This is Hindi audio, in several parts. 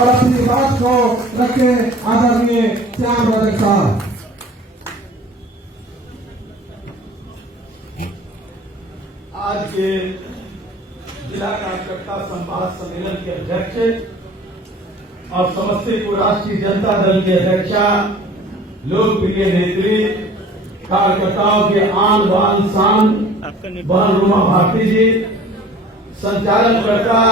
और अपनी बात को रखे आदरणीय श्याम रजक साहब। आज के जिला कार्यकर्ता संवाद सम्मेलन के अध्यक्ष और समस्तीपुर राष्ट्रीय जनता दल के अध्यक्षा, लोकप्रिय नेत्री, कार्यकर्ताओं के आन बान शान बहन रुमा भारती जी, संचालनकर्ता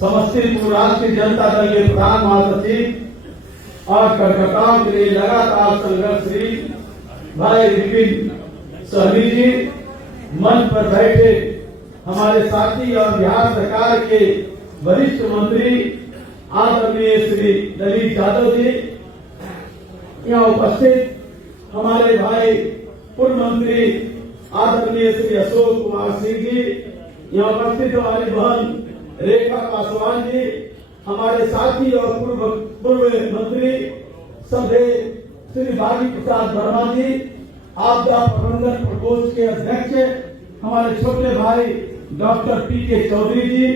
समस्तीपुर राष्ट्रीय जनता दल के प्रधान महासचिव और कार्यकर्ताओं के लिए लगातार संघर्षशील भाई विपिन सहनी जी, मंच पर बैठे हमारे साथी और बिहार सरकार के वरिष्ठ मंत्री आदरणीय श्री ललित यादव जी, यहाँ उपस्थित हमारे भाई पूर्व मंत्री आदरणीय श्री अशोक कुमार सिंह जी, यहाँ उपस्थित हमारी बहन रेखा पासवान जी, हमारे साथी और पूर्व मंत्री सभ्य श्री बागी प्रसाद वर्मा जी, आपदा प्रबंधन प्रकोष्ठ के अध्यक्ष हमारे छोटे भाई डॉक्टर पी.के. चौधरी जी,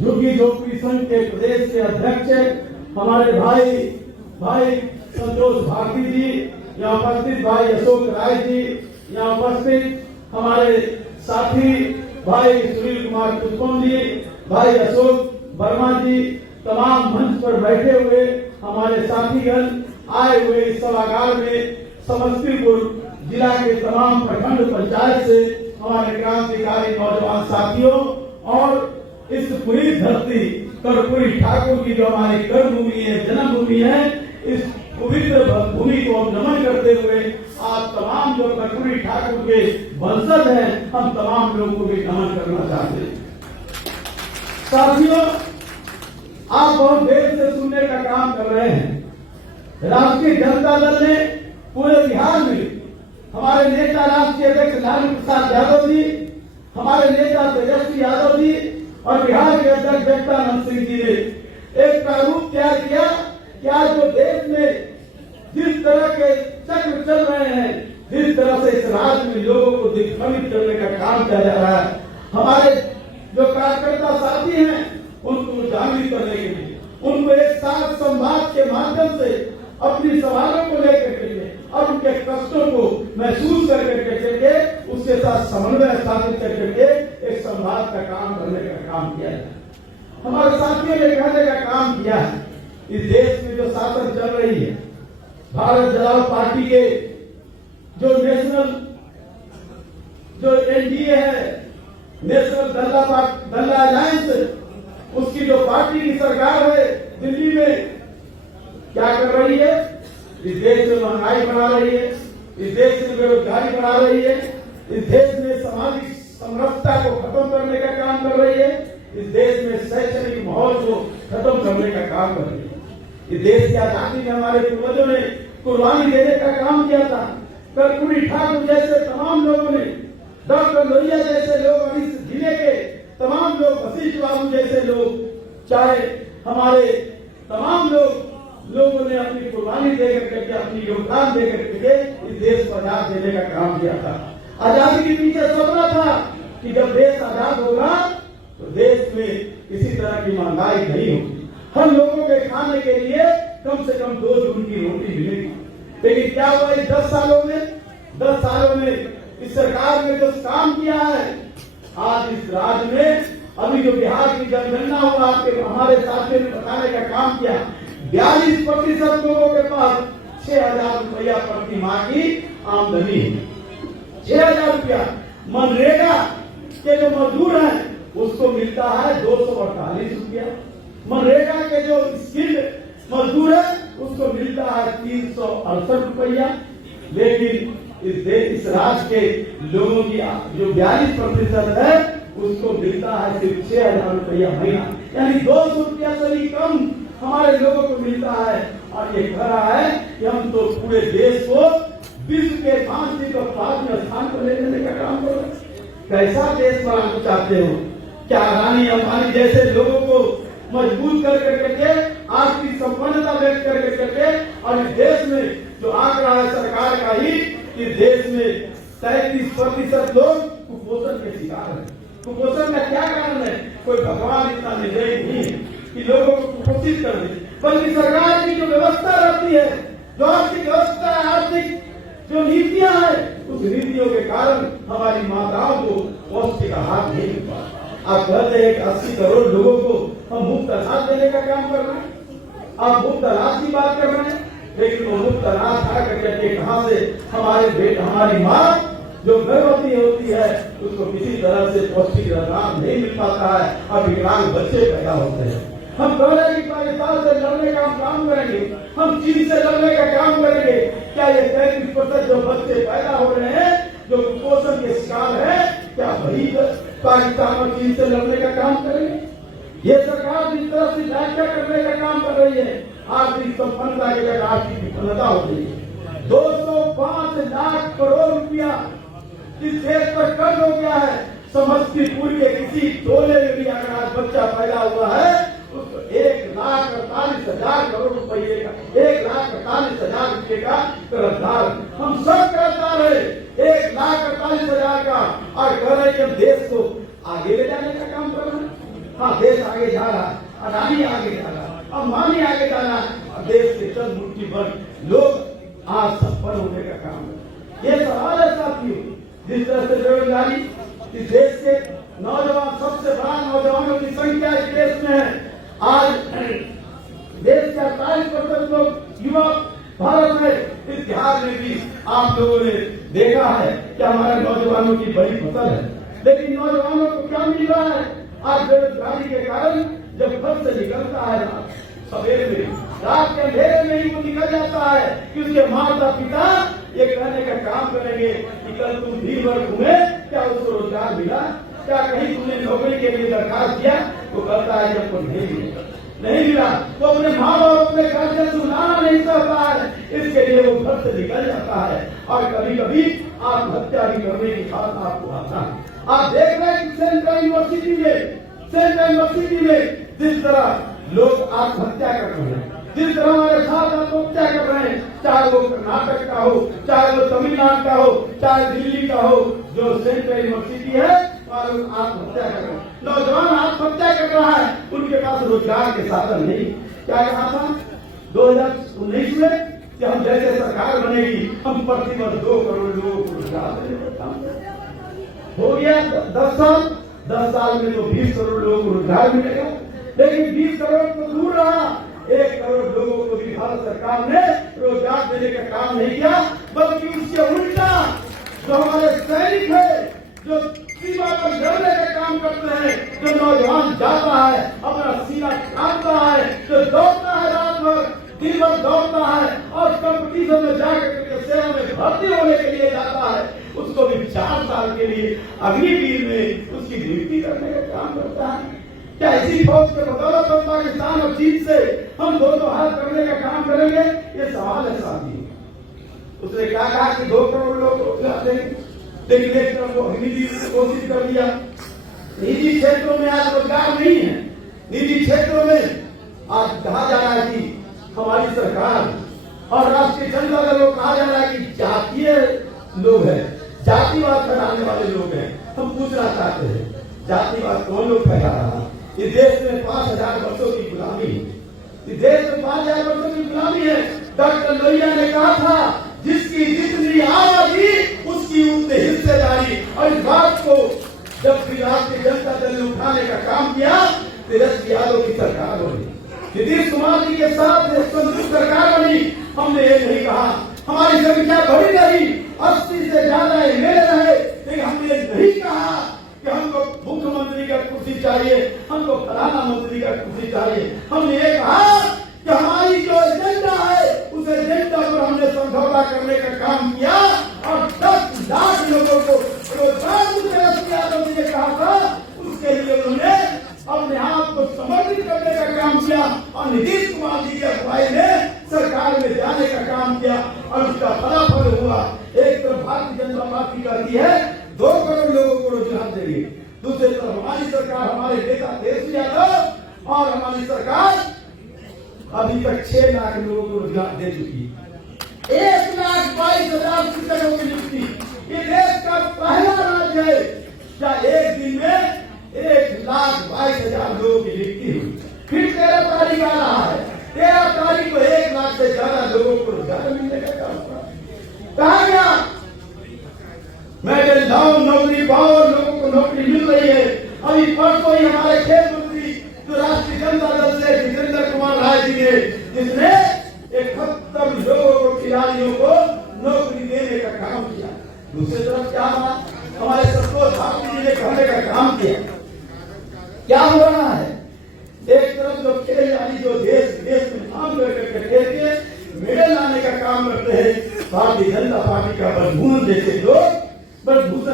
झुग्गी झोपड़ी संघ के प्रदेश के अध्यक्ष हमारे भाई संतोष भारती जी, यहाँ उपस्थित भाई अशोक राय जी, यहाँ उपस्थित हमारे साथी भाई सुनील कुमार पुष्पम जी, भाई अशोक वर्मा जी, तमाम मंच पर बैठे हुए हमारे साथीगण, आए हुए इस सभागार में समस्तीपुर जिला के तमाम प्रखंड पंचायत से हमारे क्रांतिकारी नौजवान साथियों और इस पूरी धरती कर्पूरी ठाकुर की जो हमारी कर्मभूमि है, जन्मभूमि है, इस पवित्र भूमि को नमन करते हुए आप तमाम जो कर्पूरी ठाकुर के वंशज हैं, हम तमाम लोगों को भी नमन करना चाहते हैं। साथियों, आप बहुत देर से सुनने का काम कर रहे हैं। राष्ट्रीय जनता दल ने पूरे बिहार में हमारे नेता राष्ट्रीय अध्यक्ष लालू प्रसाद यादव जी, हमारे नेता तेजस्वी यादव जी और बिहार के अध्यक्ष जगदानंद सिंह जी ने एक प्रारूप तैयार किया कि आज जो देश में जिस तरह के चक्र चल रहे हैं, जिस तरह से इस राज्य में लोगों को दिग्भ्रमित करने का काम किया जा रहा है, हमारे जो कार्यकर्ता साथी हैं उनको जागृत करने के लिए, उनको एक साथ संवाद के माध्यम से अपनी सवालों को लेकर के और उनके कष्टों को महसूस करके उसके साथ समन्वय स्थापित करके एक संवाद का काम करने का काम किया है। हमारे साथियों ने कहने का काम किया है, इस देश में जो शासन चल रही है, भारत जनता पार्टी के जो नेशनल जो एनडीए है, नेशनल दल्ला अलायंस, उसकी जो पार्टी की सरकार है दिल्ली में, क्या कर रही है? इस देश में महंगाई बढ़ा रही है, इस देश में बेरोजगारी बढ़ा रही है, इस देश में सामाजिक समरसता को खत्म करने का काम कर रही है, इस देश में शैक्षणिक माहौल को खत्म करने का काम कर रही है। इस देश की आजादी में हमारे पूर्वजों ने कुर्बानी देने का काम किया था। कर्पूरी ठाकुर जैसे तमाम लोगों ने, डॉक्टर लोहिया जैसे लोग, इस जिले के तमाम लोग, वशिष्ठ बाबू जैसे लोग, चाहे हमारे तमाम लोगों ने अपनी कुर्बानी देकर के, अपनी योगदान देकर के इस देश को आजाद देने का काम किया था। आजादी के पीछे सपना था कि जब देश आजाद होगा तो देश में किसी तरह की महंगाई नहीं होगी, हम लोगों के खाने के लिए कम से कम 2 जून की रोटी मिलेगी। लेकिन क्या हुआ इस 10 सालों में इस सरकार ने जो काम किया है, आज इस राज्य में अभी जो बिहार की जनगणना हुआ, आपके हमारे साथियों ने बताने का काम किया, 42% लोगों के पास 6,000 रुपया प्रति माह की आमदनी है। 6,000 रुपया। मनरेगा के जो मजदूर हैं उसको मिलता है 248 रुपया। मनरेगा के जो स्किल्ड मजदूर है उसको मिलता है 368 रुपया। लेकिन इस राज्य के लोगों की जो 42% है उसको मिलता है सिर्फ 6,000 रुपया महीना, यानी 200 रुपया से भी कम हमारे लोगों को मिलता है। और ये कह रहा है कि हम तो पूरे देश को विश्व के 5वें स्थान पर ले जाने का काम कर रहे हैं। कैसा देश बनाना चाहते हो? क्या अडानी अंबानी जैसे लोगों को मजबूत कर करके, आर्थिक संपन्नता व्यक्त कर करके, और इस देश में जो आंकड़ा है सरकार का ही कि देश में 33% लोग कुपोषण के शिकार हैं। कुपोषण का क्या कारण है? कोई भगवान इतना निर्दयी नहीं है कि लोगों को प्रोत्साहित कर दे, बल्कि सरकार की जो व्यवस्था रहती है, जो आर्थिक व्यवस्था है, आर्थिक जो नीतियां हैं, उस नीतियों के कारण हमारी माताओं को पौष्टिक आहार नहीं मिल पाता। आप कहते हैं कि 80 करोड़ लोगों को हम मुफ्त अनाज देने का काम कर रहे हैं, आप मुफ्त अनाज की बात कर रहे हैं, लेकिन वो मुफ्त अनाज खा करके कहां से हमारी माँ जो गर्भवती होती है उसको किसी तरह से पौष्टिक आहार नहीं मिल पाता है और विकलांग बच्चे पैदा होते हैं। हम कह रहे हैं कि पाकिस्तान से लड़ने का हम काम करेंगे, हम चीन से लड़ने का काम करेंगे। क्या ये 33% जो बच्चे पैदा हो रहे हैं जो कुपोषण के शिकार है, क्या वही पाकिस्तान और चीन से लड़ने का काम करेंगे? ये सरकार जिस तरह से व्याख्या करने का काम कर रही है, आर्थिक संपन्नता की जगह आर्थिक विपन्नता हो रही है। 205 लाख करोड़ रुपया इस देश पर कर्ज हो गया है। समस्तीपुर के किसी टोले में भी अगर आज बच्चा पैदा हुआ है उसको 1,48,000 करोड़ रुपये का 1,48,000 रुपये का कर्जदार हम सब कर्जदार है, 1,48,000 का, और कह रहे कि हम देश को आगे ले जाने का काम कर रहे हैं। हाँ, देश आगे जा रहा, अडानी आगे जा रहा, अंबानी आगे जा रहा, देश के चंद मुट्ठी भर लोग आज संपन्न होने का काम है। ये सवाल है साथियों, जिस तरह से बेरोजगारी इस देश के नौजवान, सबसे बड़ा नौजवानों की संख्या इस देश में है। आज देश के 48% लोग युवा भारत में, इस बिहार में भी आप लोगों ने देखा है कि हमारे नौजवानों की बड़ी फसल है, लेकिन नौजवानों को क्या मिल रहा है? आज बेरोजगारी के कारण जब घर से निकलता है सवेरे में, रात के अंधेरे में ही वो निकल जाता है कि उसके माता पिता ये कहने का काम करेंगे कि कल तुम दिन भर घूमे, क्या उसको रोजगार मिला, क्या कहीं तुमने नौकरी के लिए दरखास्त दिया? तो कहता है जब को नहीं मिला तो अपने माँ बाप अपने घर से सुनाना नहीं चाहता है, इसके लिए वो घर से निकल जाता है और कभी कभी आत्महत्या भी करने की बात आपको आता है। आप देख रहे हैं सेंट्रल यूनिवर्सिटी में जिस तरह लोग आत्महत्या कर रहे हैं, जिस तरह हमारे साथ आत्महत्या कर रहे हैं, चाहे वो कर्नाटक का हो, चाहे वो तमिलनाडु का हो, चाहे दिल्ली का हो, जो सेंट्रल यूनिवर्सिटी है और आत्महत्या कर रहे हैं, नौजवान आत्महत्या कर रहा है, उनके पास रोजगार के साधन नहीं। क्या कहा था 2019 में कि हम जैसे सरकार बनेगी हम प्रतिवर्ष 2 करोड़ लोगों को रोजगार देने का काम करेंगे। हो गया 10 साल में तो 20 करोड़ लोगों को रोजगार मिलेगा, लेकिन 20 करोड़ तो दूर रहा, 1 करोड़ लोगों को भी भारत सरकार ने रोजगार देने का काम नहीं किया, बल्कि उसके उल्टा जो हमारे सैनिक है, जो सीमा पर लड़ने का काम करते हैं, जो नौजवान जाता है अपना सीना काटता है, जो दौड़ता है रात भर दिन भर दौड़ता है और कंपटीशन में जाकर सेना में भर्ती होने के लिए जाता है, उसको भी 4 साल के लिए अग्निवीर में उसकी नियुक्ति करने का काम करता है। क्या इसी फौज के बदौलत हम पाकिस्तान और चीन से हम दोनों हाथ करने का काम करेंगे? ये सवाल है साथी। उसने क्या कहा कि 2 करोड़ लोग रोजगार देंगे, लेकिन एक तरफ वो निजी कोशिश कर दिया। निजी क्षेत्रों में आज रोजगार नहीं है, निजी क्षेत्रों में आज कहा जा रहा है कि हमारी सरकार और राष्ट्रीय जनता दल को कहा जा रहा है कि जातीय लोग हैं, जातिवाद फैलाने वाले लोग हैं। हम पूछना चाहते हैं जातिवाद कौन लोग फैला रहा है? इस देश में 5000 वर्षों की गुलामी है, इस देश में 5000 वर्षों की गुलामी है। डॉक्टर लोहिया ने कहा था जिसकी जितनी आबादी उसकी उतनी हिस्सेदारी, और इस बात को जब राष्ट्रीय जनता दल ने उठाने का काम किया, तेजस्वी यादव की सरकार बनी, नीतीश कुमार जी के साथ संयुक्त सरकार बनी। हमने ये नहीं कहा हमारी संख्या बढ़ी रही, 80 से ज्यादा एमएलए रहे, लेकिन हमने नहीं कहा कि हमको मुख्यमंत्री का कुर्सी चाहिए, हमको फलाना मंत्री का कुर्सी चाहिए। हमने ये कहा कि हमारी जो एजेंडा है उस एजेंडा पर हमने समझौता करने का काम किया और 10 लाख लोगों को रोजगार ने कहा था, उसके लिए उन्होंने अपने आप को समर्पित करने का काम किया और नीतीश कुमार जी की अगुवाई में सरकार में जाने का काम किया और उसका फलाफल हुआ। एक तरफ भारतीय जनता पार्टी कहती है 2 करोड़ लोगों को रोजगार देंगे, दूसरी तरफ हमारी सरकार, हमारे नेता तेजस्वी यादव और हमारी सरकार अभी तक 6 लाख लोगों को रोजगार दे चुकी है। 1,22,000 शिक्षकों की नियुक्ति, ये देश का पहला राज्य है क्या एक दिन में 1,22,000 लोगों की नियुक्ति हुई। फिर 13 तारीख आ रहा से ज्यादा लोगों को रोजगार मिलने का काम हुआ। कहा गया मैं कहता हूं नौकरी पाओ, लोगों को नौकरी मिल रही है। अभी परसों ही हमारे खेल मंत्री जो राष्ट्रीय जनता दल से जितेंद्र कुमार राय जी ने, जिसने 71 लोगों को, खिलाड़ियों को नौकरी देने का काम किया। दूसरी तरफ क्या हुआ, हमारे संतोष भाटी जी ने कहने का काम किया। क्या हो रहा है, एक तरफ जो खेल वाली जो देश विदेश में नाम करके खेल के मेडल लाने का काम करते हैं भारतीय जनता पार्टी का बलभूषण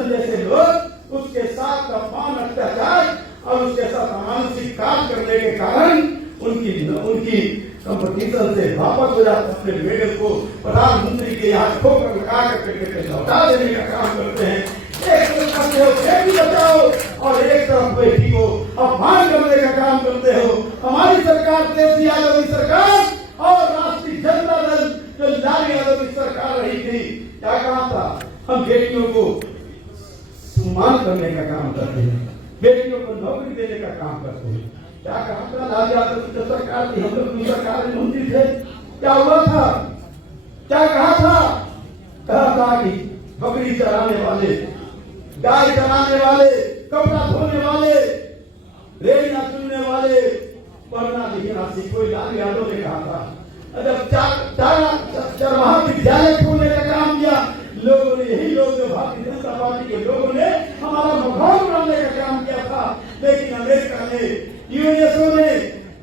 जैसे लोग, उसके साथ अपमान, अत्याचार और उसके साथ मानसिक काम करने के कारण उनकी कंपटीशन से वापस हो जाते, अपने मेडल को प्रधानमंत्री के यहाँ ठोकर लगा करके लौटा देने का काम करते हैं। एक तरफ करते हो बेटी बचाओ और एक तरफ बेटी को अपमान करने का काम करते हो। हमारी सरकार तेज यादव की सरकार और राष्ट्रीय जनता दल जो लालू यादव की सरकार रही थी, क्या कहा था, हम बेटियों को सम्मान करने का काम करते हैं, बेटियों को नौकरी देने का काम करते हैं। क्या कहा था लालू यादव की सरकार थी, हम लोग की सरकार में मंत्री थे, क्या हुआ था, क्या कहा था कि बकरी चराने वाले, गाय चराने वाले, कपड़ा धोने वाले, रेडिया सुनने वाले पढ़ना लिखना सीखो। लालू यादव ने कहा था। जब चरवाहा विद्यालय खोलने का काम किया, लोगों ने, यही लोग जो भारतीय जनता पार्टी के लोगों ने हमारा माहौल बनाने का काम किया था। लेकिन अमेरिका ने, यूएसओ ने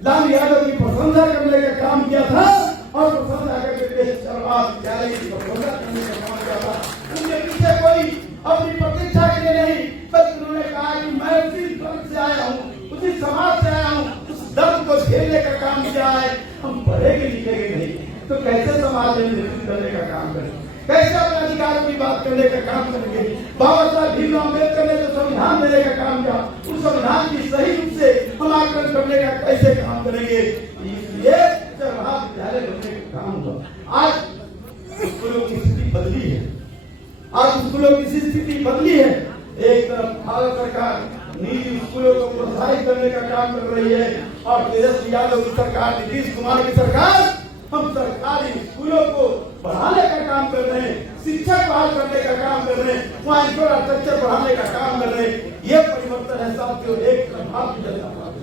लालू यादव की प्रशंसा करने का काम किया था और प्रशंसा करके चरवाहा विद्यालय की प्रशंसा करने का काम किया था। उनके पीछे कोई अपनी प्रतीक्षा के लिए नहीं, बस उन्होंने कहा कि मैं उसी वर्ग से आया हूँ, उसी समाज से आया हूँ, उस दर्द को झेलने का काम किया है। हम पढ़ेंगे लिखेंगे नहीं तो कैसे समाज में नेतृत्व करने का काम करेंगे, कैसे अपने अधिकारों की बात करने का काम करेंगे। बाबा साहब भीमराव अम्बेडकर ने जो संविधान देने का काम किया, उस संविधान की सही रूप से हम आकलन करने का कैसे काम करेंगे। इसलिए चरवाहा विद्यालय बनने का काम हुआ। आज स्कूलों की स्थिति बदली है, आज स्कूलों की स्थिति बदली है। एक तरफ भारत सरकार निजी स्कूलों को प्रोत्साहित करने का काम कर रही है और तेजस्वी यादव की सरकार, नीतीश कुमार की सरकार, हम सरकारी स्कूलों को बढ़ाने का काम कर रहे हैं, शिक्षक बहाल करने का काम कर रहे हैं, वहाँ इंफ्रास्ट्रक्चर बढ़ाने का काम कर रहे हैं। ये परिवर्तन है साथियों, एक तरफ भारतीय जनता पार्टी,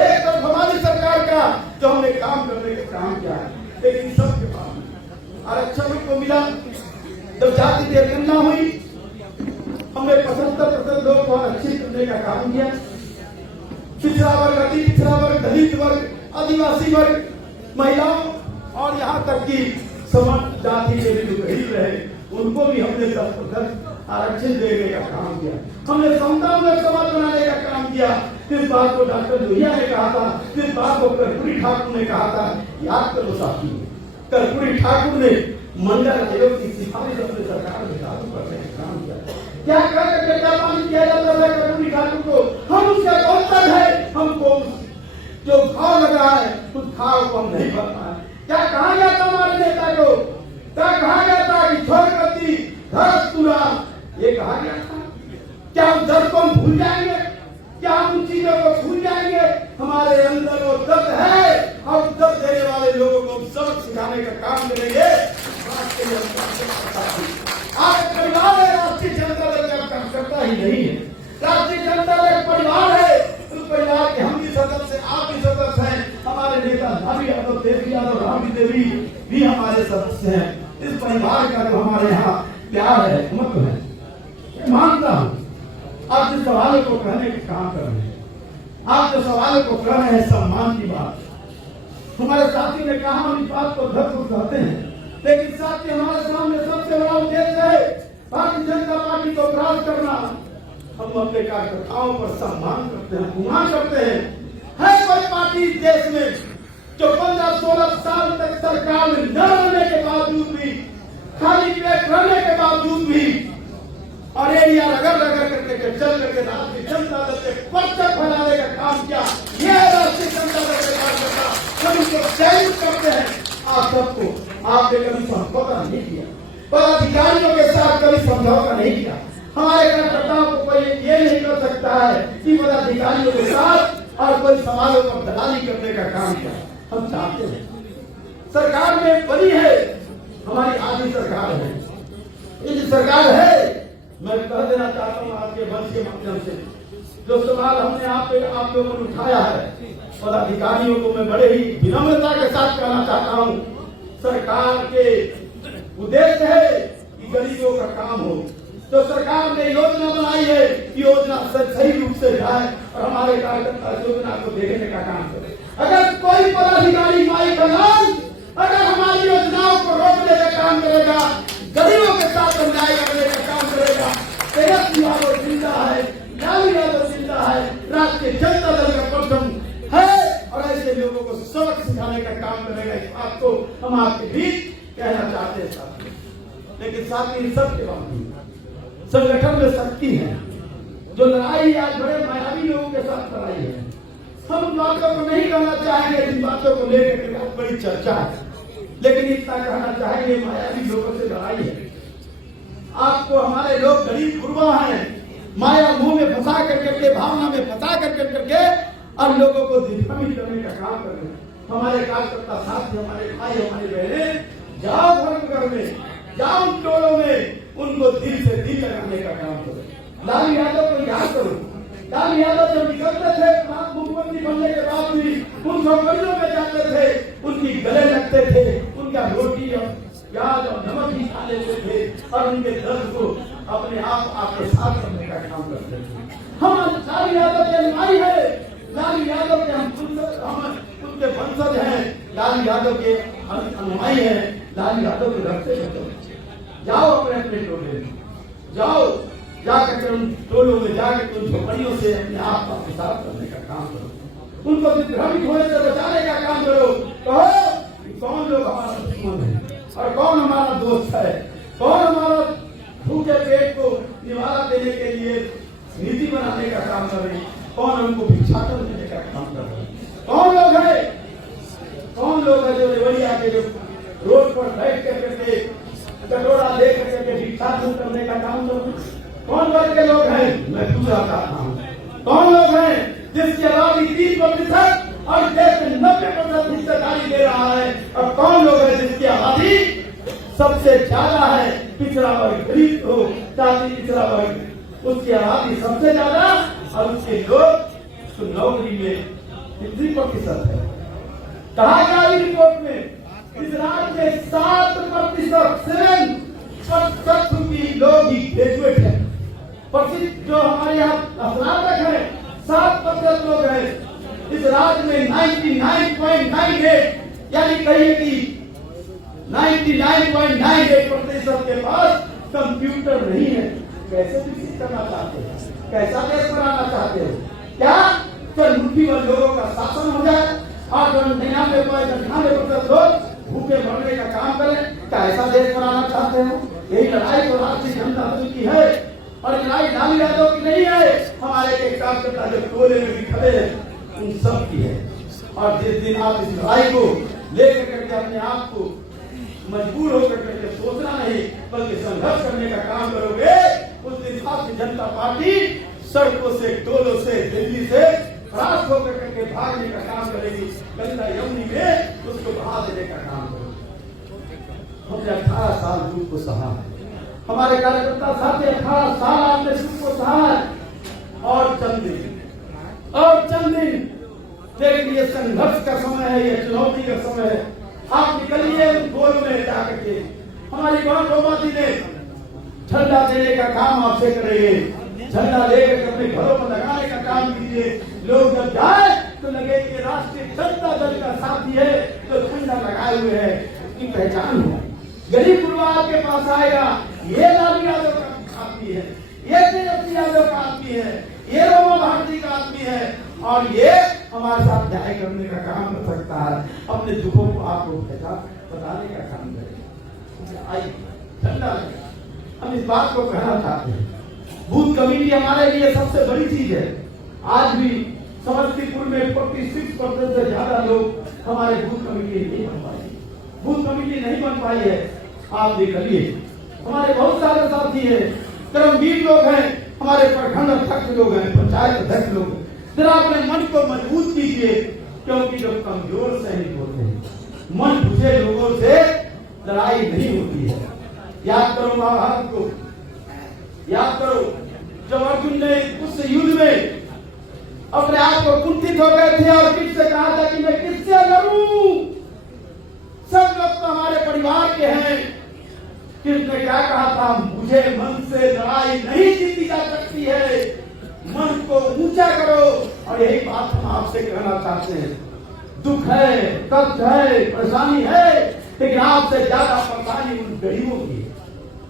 एक तरफ हमारी सरकार का जो हमने काम करने का काम किया है। लेकिन सबके पास आरक्षण को मिला, जब जाति जनगणना हुई, हमने 75% लोग को आरक्षित करने का काम किया। पिछड़ा वर्ग, अति पिछड़ा वर्ग, दलित वर्ग, आदिवासी वर्ग, महिलाओं और यहाँ तक कि समस्त जाति के जो गरीब रहे उनको भी हमने 10% आरक्षण देने का काम किया। हमने समतामूलक समाज बनाने का काम किया। इस बात को डॉक्टर लोहिया ने कहा था, इस बात को कर्पूरी ठाकुर ने कहा था, याद करो साथी। कर्पूरी ठाकुर ने मंडल आयोग की सिफारिश अपनी सरकार में लागू करने का काम किया। क्या करके क्या पालन किया जाता है कर्पूरी ठाकुर को, हम उसका कौन है, हमको जो भाव लगा है उस भाव को हम नहीं भर पाए। क्या कहा गया था हमारे नेता को, क्या कहा गया था कि छोड़गति धरस्तुरा, ये कहा गया था। क्या उस दर्द को हम भूल जाएंगे, क्या हम उन चीजों को भूल जाएंगे। हमारे अंदर वो दर्द है और दर्द देने वाले लोगों को हम सबक सिखाने का काम करेंगे। आज परिवार है, राष्ट्रीय जनता दल का काम करता ही नहीं है। राष्ट्रीय जनता दल एक परिवार है, उस परिवार के हम भी सदस्य, आप भी सदस्य हैं। हमारे नेता लालू यादव, तेजस्वी यादव, राबड़ी देवी भी हमारे सदस्य हैं। इस परिवार का जो हमारे यहाँ प्यार है, महत्व है, मानता हूँ। आप जिस सवाल को कहने का काम कर रहे हैं, आप जो सवाल को कर रहे हैं सम्मान की बात, हमारे साथी ने कहा हम इस बात को धर्म कहते हैं, लेकिन साथी हमारे सामने सबसे बड़ा उद्देश्य है भारतीय जनता पार्टी को परास्त करना। हम अपने कार्यकर्ताओं पर सम्मान करते हैं, गुमान करते हैं। है कोई पार्टी इस देश में जो 15-16 साल तक सरकार में न रहने के बावजूद भी, खाली पेट रहने के बावजूद भी और एरिया रगड़ करके चल करके राष्ट्रीय जनता दल के पर्चा फैलाने का काम किया। यह राष्ट्रीय जनता दल के कार्यकर्ता हम उनको चयनित करते हैं। आप सबको आपने कभी समझौता नहीं किया, पदाधिकारियों के साथ कभी समझौता नहीं किया। हमारे कार्यकर्ताओं को कोई ये नहीं कर सकता है कि पदाधिकारियों के साथ और कोई समाजों पर दलाली करने का काम किया। हम चाहते हैं सरकार में बनी है, हमारी आधी सरकार है। ये जो सरकार है, मैं कह देना चाहता हूँ आपके मंच के माध्यम से, जो सवाल हमने आप लोगों ने उठाया है, और अधिकारियों को मैं बड़े ही विनम्रता के साथ कहना चाहता हूँ, सरकार के उद्देश्य है कि गरीबों का काम हो। तो सरकार ने योजना बनाई है कि योजना सही रूप से जाए और हमारे कार्यकर्ता योजना को देखने का काम करे। अगर कोई पदाधिकारी माई का नाम अगर हमारी योजनाओं को रोकने का काम करेगा, गरीबों के साथ अन्याय करने का काम करेगा, तेजस्वी यादव जिंदा है, लालू यादव जिंदा है, राष्ट्रीय जनता दल का प्रथम है, और ऐसे लोगों को सबक सिखाने का काम करेगा। इस बात को हम आपके बीच कहना चाहते हैं साथियों। लेकिन साथ ही सबके बावजूद संगठन में शक्ति है, जो लड़ाई आज बड़े मायावी लोगों के साथ लड़ाई है। हम उन बातों को नहीं कहना चाहेंगे जिन बातों को लेकर बहुत बड़ी चर्चा है, लेकिन इतना कहना चाहेंगे मायावी लोगों से लड़ाई है। आपको हमारे लोग गरीब गुरबा हैं, माया मुंह में फंसा करके, भावना में फंसा करके और लोगों को दिग्भ्रमित करने का काम कर रहे हैं। हमारे कार्यकर्ता साथी, हमारे भाई, हमारी बहनें, जाओ घर में, जाओ उन टोलों में, उनको दिल से दिल लगाने का काम करो। लालू यादव को याद करो, लालू यादव जब निकलते थे मुख्यमंत्री बनने के बाद भी उन झोपड़ियों में जाते थे, उनकी गले लगते थे, उनका रोटी और प्याज और नमक ही खा लेते थे और उनके दर्द को अपने आप आपके साथ करने का काम करते थे। हम लालू यादव के अनुयायी है, लालू यादव के हम उनके वंशज हैं, लालू यादव के अनुयायी हैं, लालू यादव के रखते हैं। जाओ अपने अपने टोले में, जाओ जाकर उन टोलों में जाकर उन झोपड़ियों से अपने आप का हिसाब करने का काम करो, उनको विभ्रमित होने से बचाने का काम करो। कहो कि कौन लोग हमारा दुश्मन है और कौन हमारा दोस्त है, कौन हमारा भूखे पेट को निवारा देने के लिए नीति बनाने का काम कर रहे हैं, कौन हमको भिक्षाटन देने का काम कर रहे हैं, कौन लोग है, कौन लोग है जो देवरिया के जो रोड पर बैठ करके कटोरा लेकर के भिक्षाटन करने का काम कर रहे हैं। कौन वर्ग के लोग हैं, मैं पूछना चाहता हूँ, कौन लोग हैं जिसकी आबादी 3% और देश में 90% हिस्सेदारी दे रहा है, और कौन लोग हैं जिसकी आबादी सबसे ज्यादा है, पिछड़ा वर्ग, गरीब हो, जाति पिछड़ा वर्ग, उसकी आबादी सबसे ज्यादा और उसके लोग तो नौकरी में कितनी प्रतिशत है। कहा गया रिपोर्ट में इस राज्य में 7% की लोग ही ग्रेजुएट है, प्रसिद्ध जो हमारे यहाँ स्नातक है 7% लोग हैं। इस राज्य में 99.98 यानी कहिए कि 99.98% के पास कंप्यूटर नहीं है। कैसे विकसित करना चाहते हैं, कैसा देश बनाना चाहते हैं? क्या मुट्ठीभर लोगों का शासन हो जाए और 99.98% लोग भूखे मरने का काम करें? क्या ऐसा देश बनाना चाहते हैं? यही लड़ाई तो राष्ट्रीय जनता दल की है और लड़ाई लालू यादव की नहीं है, हमारे एक कार्यकर्ता जो टोले में भी खड़े हैं उन सब की है। और जिस दिन आप इस लड़ाई को लेकर करके अपने आप को मजबूर होकर करके सोचना नहीं बल्कि संघर्ष करने का काम करोगे, उस दिन भारतीय जनता पार्टी सड़कों से, टोलों से, दिल्ली से रात होकर करके भागने का काम करेगी, गंगा यमुनी में उसको बहा देने का काम करेगी। हमने 18 साल दुख को सहा, हमारे कार्यकर्ता साथी 18 साल आपने दुख को सहा और चंद दिन, लेकिन ये संघर्ष का समय है, ये चुनौती का समय है। आप निकलिए गोल में जाकर के, हमारी गौरवमाती ने झंडा देने का काम आपसे करेंगे, झंडा लेकर अपने घरों में लगाने का काम कीजिए। लोग जब जाए तो लगे कि राष्ट्रीय जनता दल का साथी है तो झंडा लगाए हुए है, उसकी पहचान हो। गरीब गुरबा आपके पास आएगा, ये लालू यादव का आदमी है, ये तेजस्वी यादव का आदमी है, ये रोमा भारती का आदमी है और ये हमारे साथ न्याय करने का काम कर सकता है, अपने दुखों को आपको बताने का काम करेगा। आइए झंडा लगेगा। हम इस बात को कहना चाहते हैं, बूथ कमेटी हमारे लिए सबसे बड़ी चीज है। आज भी समस्तीपुर में 46% से ज्यादा लोग हमारे बूथ कमेटी नहीं बन पाए, बूथ कमेटी नहीं बन पाई है। आप देख लीजिए, हमारे बहुत सारे साथी हैं, कर्मवीर लोग हैं, हमारे प्रखंड अध्यक्ष लोग हैं, पंचायत अध्यक्ष लोग हैं। जरा अपने मन को मजबूत कीजिए, क्योंकि जो कमजोर सैनिक होते हैं, मन बुझे लोग से लड़ाई नहीं होती है। याद करो महाभारत को, याद करो जब अर्जुन ने उस युद्ध में अपने आप को कुंठित हो गए थे और किससे कहा था कि मैं किससे लड़ूं, सब लोग तो हमारे परिवार के हैं। किसने क्या कहा था, मुझे मन से लड़ाई नहीं जीती जा सकती है, मन को ऊंचा करो। और यही बात हम आपसे कहना चाहते हैं। दुख है, कष्ट है, परेशानी है, लेकिन आपसे ज्यादा परेशानी उन गरीबों की है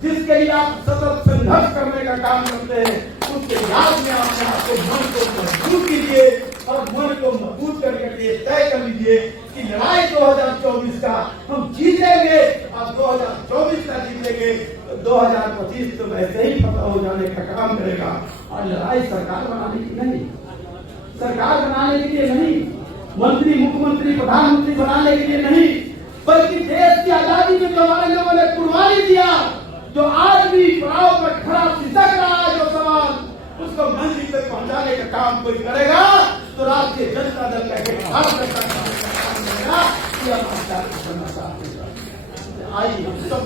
जिसके लिए आप सतत संघर्ष करने का काम करते हैं। उसके याद में आपने आपके मन को मजबूत कीजिए और मन को मजबूत करके लिए तय कर लीजिए कि लड़ाई 2024 का हम जीतेंगे और 2024 का जीतेंगे तो 2025 तो वैसे ही पता हो जाने का काम करेगा। और लड़ाई सरकार बनाने की नहीं, सरकार बनाने के लिए नहीं, मंत्री मुख्यमंत्री प्रधानमंत्री बनाने के लिए नहीं, बल्कि देश की आजादी में जो हमारे लोगों ने कुर्बानी दिया, जो आज भी पड़ाव पर खड़ा सिसक रहा है जो समाज, उसको मंजिल तक पहुंचाने का काम कोई करेगा तो राष्ट्रीय जनता दल का काम करेगा। आइए हम सब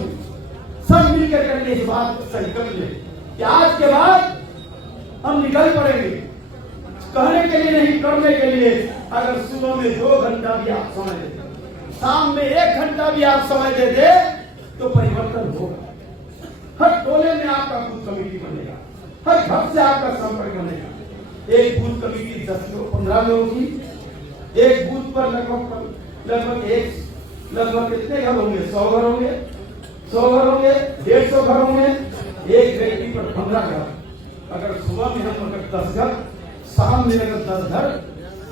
मिलकर करके इस बात को संकल्प लें कि आज के बाद हम निकल पड़ेंगे, कहने के लिए नहीं करने के लिए। अगर सुबह में 2 घंटा भी आप समय दे, शाम में 1 घंटा भी आप समय दे दे तो परिवर्तन होगा। हर टोले में आपका बूथ कमेटी बनेगा, हर घर से आपका संपर्क बनेगा। एक बूथ कमेटी 10 लोग 15 लोगों की, एक बूथ पर लगभग कितने घर होंगे, 100 घर होंगे, 100 घर होंगे, 150 घर होंगे, एक व्यक्ति पर 15 घर। अगर सुबह में हम अगर 10 घर, शाम में अगर 10 घर,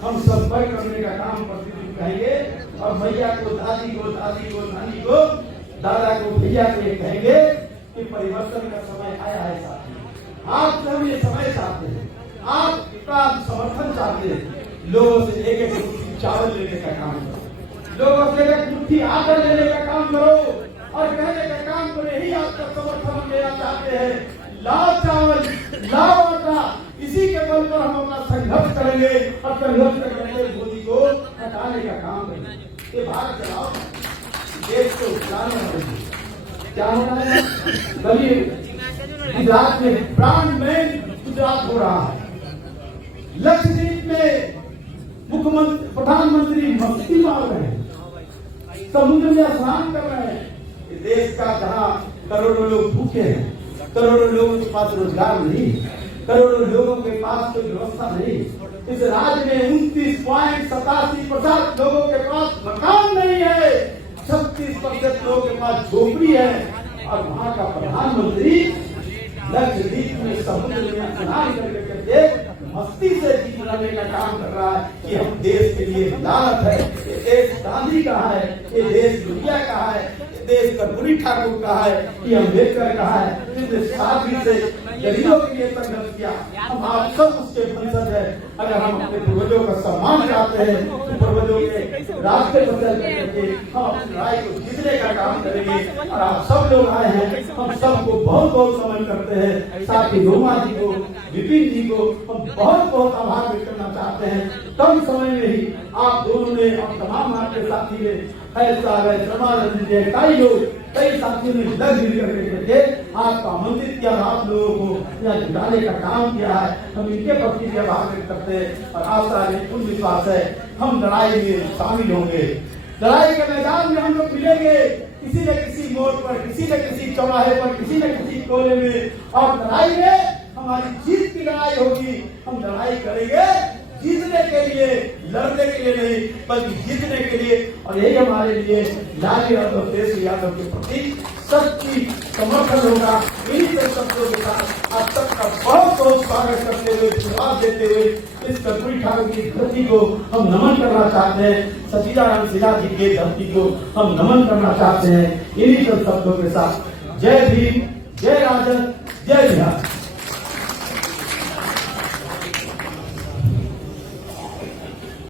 हम संपर्क करने का काम प्रतिदिन कहेंगे और भैया को दादी को, दादी को नानी को, दादा को भैया को ये कहेंगे कि परिवर्तन का समय आया है साथी। आप सब ये समय चाहते हैं, आपका समर्थन चाहते हैं। लोगों से एक मुट्ठी चावल लेने का काम करो, लोगों से एक मुट्ठी आटा लेने का काम करो और कहने का काम करो। यही आपका समर्थन हम लेना चाहते हैं। लाओ चावल, लाओ आटा, इसी के बल पर हम अपना संघर्ष करेंगे और संघर्ष करके मोदी को हटाने का काम करेंगे। ये भारत चलाओ, देश को चलाने वाले क्या होना है। गुजरात में ब्रांड में गुजरात हो रहा है, लक्षद्वीप में मुख्यमंत्री प्रधानमंत्री मस्ती मार रहे हैं, समुद्र में स्नान कर रहे हैं। देश का जहां करोड़ों लोग भूखे हैं, करोड़ों लोगों के पास रोजगार नहीं, करोड़ों लोगों के पास कोई व्यवस्था नहीं, इस राज्य में 29.87% लोगों के पास मकान नहीं है, 36% लोगों के पास झोपड़ी है। और वहां का प्रधानमंत्री लक्षद्वीप में समुद्र में स्नान करके मस्ती से जीत बनाने का काम कर रहा है कि हम देश के लिए लालच है। ये देश गांधी का है, ये देश दुनिया का है, ये देश कर्पूरी ठाकुर का है, ये अम्बेडकर का है, जिसने सादगी से गरीबों के लिए संघर्ष किया। हम आप सब उसके वंशज है। अगर हम अपने पूर्वजों का सम्मान चाहते हैं तो पूर्वजों के रास्ते पर चल करके हम अपनी लड़ाई को जीतने का काम करेंगे। और आप सब लोग आए हैं, हम सबको बहुत बहुत नमन करते हैं। साथ ही रोमा जी को, विपिन जी को हम बहुत बहुत आभार व्यक्त करना चाहते हैं। कम समय में ही आप दोनों ने और तमाम आपके साथी ने, फैसला है, समानंद जी, कई लोग, कई साथियों ने लग मिल करके आपका आमंत्रित किया, आप लोगों को यहाँ जुटाने का काम किया है। हम इनके प्रति भी आभार व्यक्त करते हैं और आशा है, पूर्ण विश्वास है हम लड़ाई में शामिल होंगे। लड़ाई के मैदान में हम लोग मिलेंगे, किसी न किसी मोड़ पर, किसी न किसी चौराहे पर, किसी न किसी कोने में। और लड़ाई में हमारी जीत की लड़ाई होगी। हम लड़ाई करेंगे जीतने के लिए, लड़ने के लिए नहीं, बल्कि जीतने के लिए। और यही हमारे लिए लालू यादव, तेजस्वी यादव के प्रति सच्ची समर्थन होगा। इन्हीं सब शब्दों के साथ आप सबका बहुत बहुत स्वागत करते हुए, जवाब देते हुए इस कर्पूरी ठाकुर की धरती को हम नमन करना चाहते हैं। सच्चिदानंद सिन्हा जी की धरती को हम नमन करना चाहते हैं। इन्हीं सब शब्दों के साथ जय भीम, जय राजन, जय बिहार।